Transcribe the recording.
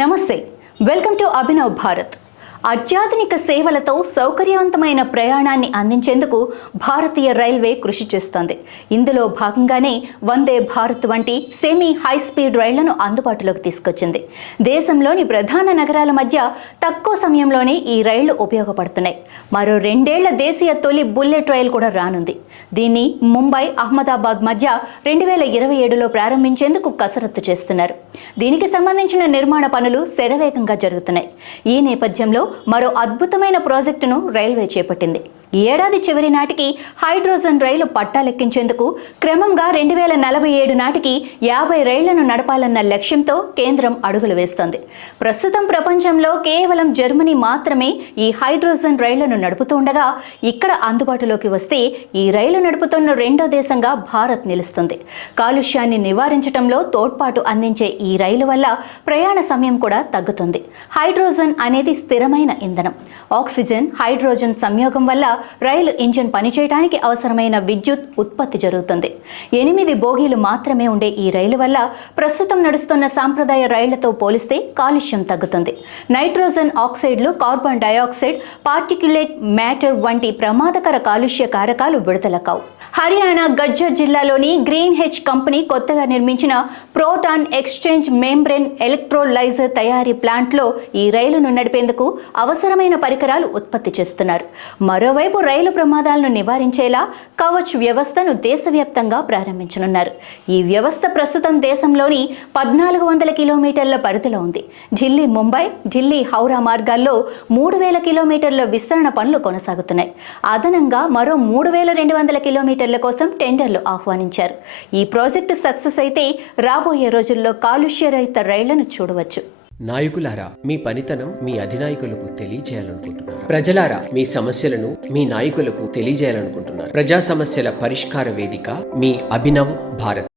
నమస్తే, welcome to Abhinav Bharat. అత్యాధునిక సేవలతో సౌకర్యవంతమైన ప్రయాణాన్ని అందించేందుకు భారతీయ రైల్వే కృషి చేస్తోంది. ఇందులో భాగంగానే వందే భారత్ వంటి సెమీ హై స్పీడ్ రైళ్లను అందుబాటులోకి తీసుకొచ్చింది. దేశంలోని ప్రధాన నగరాల మధ్య తక్కువ సమయంలోనే ఈ రైళ్లు ఉపయోగపడుతున్నాయి. మరో 2 ఏళ్ల దేశీయ తొలి బుల్లెట్ రైలు కూడా రానుంది. దీన్ని ముంబై అహ్మదాబాద్ మధ్య 2027లో ప్రారంభించేందుకు కసరత్తు చేస్తున్నారు. దీనికి సంబంధించిన నిర్మాణ పనులు శరవేగంగా జరుగుతున్నాయి. ఈ నేపథ్యంలో మరో అద్భుతమైన ప్రాజెక్టును రైల్వే చేపట్టింది. ఈ ఏడాది చివరి నాటికి హైడ్రోజన్ రైలు పట్టాలెక్కించేందుకు క్రమంగా 2047 నాటికి 50 రైళ్లను నడపాలన్న లక్ష్యంతో కేంద్రం అడుగులు వేస్తోంది. ప్రస్తుతం ప్రపంచంలో కేవలం జర్మనీ మాత్రమే ఈ హైడ్రోజన్ రైళ్లను నడుపుతుండగా, ఇక్కడ అందుబాటులోకి వస్తే ఈ రైలు నడుపుతున్న రెండో దేశంగా భారత్ నిలుస్తుంది. కాలుష్యాన్ని నివారించడంలో తోడ్పాటు అందించే ఈ రైలు వల్ల ప్రయాణ సమయం కూడా తగ్గుతుంది. హైడ్రోజన్ అనేది స్థిరమైన ఇంధనం. ఆక్సిజన్, హైడ్రోజన్ సంయోగం వల్ల రైలు ఇంజిన్ పనిచేయడానికి అవసరమైన విద్యుత్ ఉత్పత్తి జరుగుతుంది. 8 బోగీలు మాత్రమే ఉండే ఈ రైలు వల్ల ప్రస్తుతం నడుస్తున్న సాంప్రదాయ రైళ్లతో పోలిస్తే కాలుష్యం తగ్గుతుంది. నైట్రోజన్ ఆక్సైడ్లు, కార్బన్ డయాక్సైడ్, పార్టిక్యులేట్ మ్యాటర్ వంటి ప్రమాదకర కాలుష్య కారకాలు విడుదల కావు. హర్యానా గజ్జర్ జిల్లాలోని గ్రీన్ హెచ్ కంపెనీ కొత్తగా నిర్మించిన ప్రోటాన్ ఎక్స్చేంజ్ మెంబ్రేన్ ఎలక్ట్రోలైజర్ తయారీ ప్లాంట్లో ఈ రైలును నడిపేందుకు అవసరమైన పరికరాలు ఉత్పత్తి చేస్తున్నారు. మరోవైపు రైలు ప్రమాదాలను నివారించేలా కవచ్ వ్యవస్థను దేశవ్యాప్తంగా ప్రారంభించనున్నారు. ఈ వ్యవస్థ ప్రస్తుతం దేశంలోని 1400 కిలోమీటర్ల పరిధిలో ఉంది. ఢిల్లీ ముంబై, ఢిల్లీ హౌరా మార్గాల్లో 3000 కిలోమీటర్ల విస్తరణ పనులు కొనసాగుతున్నాయి. అదనంగా మరో 3200 కిలోమీటర్ల కోసం టెండర్లు ఆహ్వానించారు. ఈ ప్రాజెక్టు సక్సెస్ అయితే రాబోయే రోజుల్లో కాలుష్య రహిత రైళ్లను చూడవచ్చు. నాయకులారా, మీ పనితనం మీ అధినాయకులకు తెలియజేయాలనుకుంటున్నారు. ప్రజలారా, మీ సమస్యలను మీ నాయకులకు తెలియజేయాలనుకుంటున్నారు. ప్రజా సమస్యల పరిష్కార వేదిక మీ అభినవ్ భారత్.